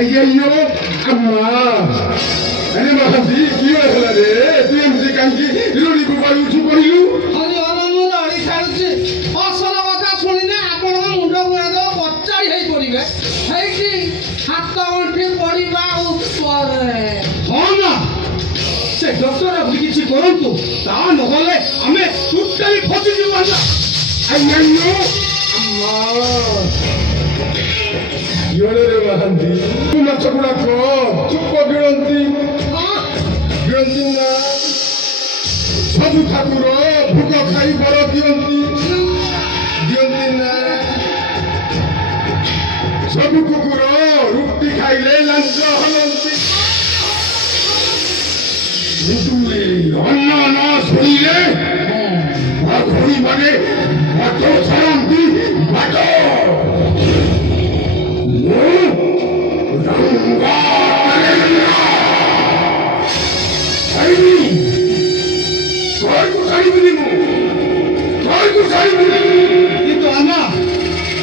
Ayo, amma. Ani mahasi, kiyo hala re. Tu emsi kanki, ilo ni kubaru chuporilu. Ani ananu lari kharuchi. Asala kotha shunine apanka mundo guado bachari hei poribe. Heiki hatta gଣ୍ଠି ପଡିବା ଉପରେ ନା ସେ ଡକ୍ଟର ଆପଣ କିଛି କରନ୍ତୁ ତା ନହେଲେ ଆମେ ଟୋଟାଲି ଫସିଯିବୁ ଆଜ୍ଞା Ayo, amma. Yore mahanti, tu macha gudako chupa giranti na. Sabu ଠାକୁର ଭୋଗ ଖାଇ ବର ଦିଅନ୍ତି ନା। ସବୁ କୁକୁର ରୁଟି ଖାଇଲେ ଲାଞ୍ଚ ହଲନ୍ତି। କିନ୍ତୁ ଅନ୍ନ ନ ଶୁଣିଲେ ଘୋଡ଼ି ମାନେ ବାଟ ଛାଡ଼ନ୍ତି ବାଟ। କିନ୍ତୁ ଆମ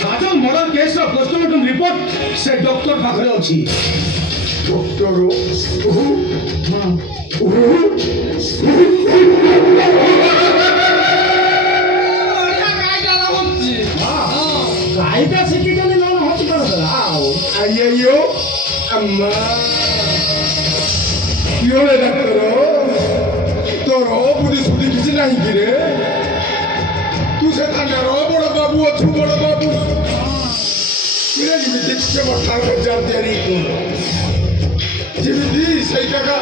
ରାଜନ ମର୍ଡର କେସର ପୋଷ୍ଟମର୍ଟମ ରିପୋର୍ଟ ସେ ଡକ୍ଟର ପାଖରେ ଅଛି ଡକ୍ଟର ବଢିଆ ଗାଈଟା ରହୁଛି ଗାଈଟା ଶିଖିଛନ୍ତି ନହେଲେ ହସ୍ପିଟାଲ ଆଉ Ayo, amma. Yore ଡାକ୍ତର ତୋର ବୁଦ୍ଧି ସୁଦ୍ଧି କିଛି ନାହିଁ କି ରେ? ତୁ ସେ ଥାନାର ବଡ଼ ବାବୁ ଅଛୁ ବଡ଼ ବାବୁ। ଯେମିତି ସେ କଥା ବଜାର ତିଆରି କର ଯେମିତି ସେଇ ଜାଗା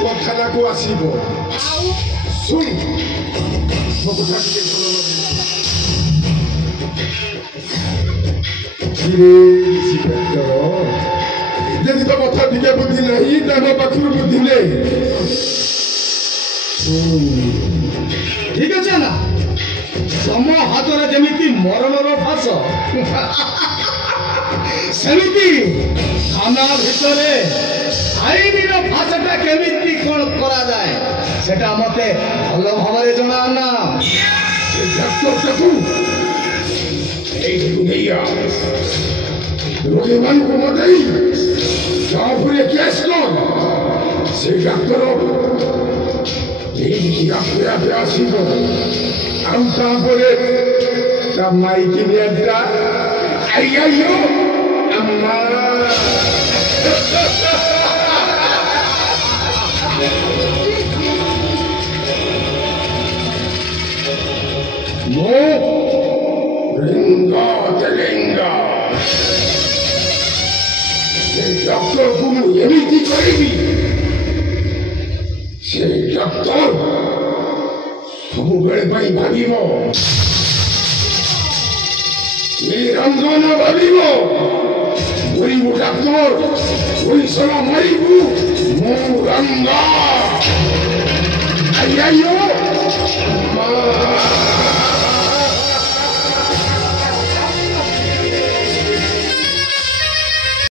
ତୋ ଥାନାକୁ ଆସିବ। ଶୁଣ ମୋ କଥା ଟିକେ ଭଲ ଯଦି ତ କଥା ଟିକେ ବୁଦ୍ଧି ନାହିଁ ତାଙ୍କ ପାଖରୁ ବୁଦ୍ଧି ନେ। ଠିକ ଅଛି ନା ତମ ହାତରେ ଯେମିତି ମରଣର ଫାଶ ସେମିତି ଥାନା ଭିତରେ ଆଇନର ଫାଶଟା କେମିତି କଣ କରାଯାଏ ସେଟା ମତେ ଭଲ ଭାବରେ ଜଣା ନା ଡାକ୍ତରଟାକୁ ଏଇଠିକୁ ନେଇଆ ରୋଗୀମାନଙ୍କୁ ମତେଇ ତାପରେ କେସ୍ କର। ସେ ଡାକ୍ତର ଏଇଠିକି ଆପେ ଆପେ ଆସିବ ଆଉ ତାପରେ ତା ମାଇକି ନିଆଟା ଆଇଆଇଓ ଆମ୍ମା। ମୁଁ ଲିଙ୍ଗ ତେଲିଙ୍ଗ ସେ ଡକ୍ଟରକୁ ମୁଁ ଏମିତି କରିବି ସେ ଡକ୍ଟର ସବୁବେଳେ ପାଇଁ ଭାବିବ ନିରଞ୍ଜନ ଭାବିବ ମରିବୁ ଡାକ୍ତର ପଇସା ମରିବୁ ମୁଁ ରଙ୍ଗ ଆଇଆଇଓ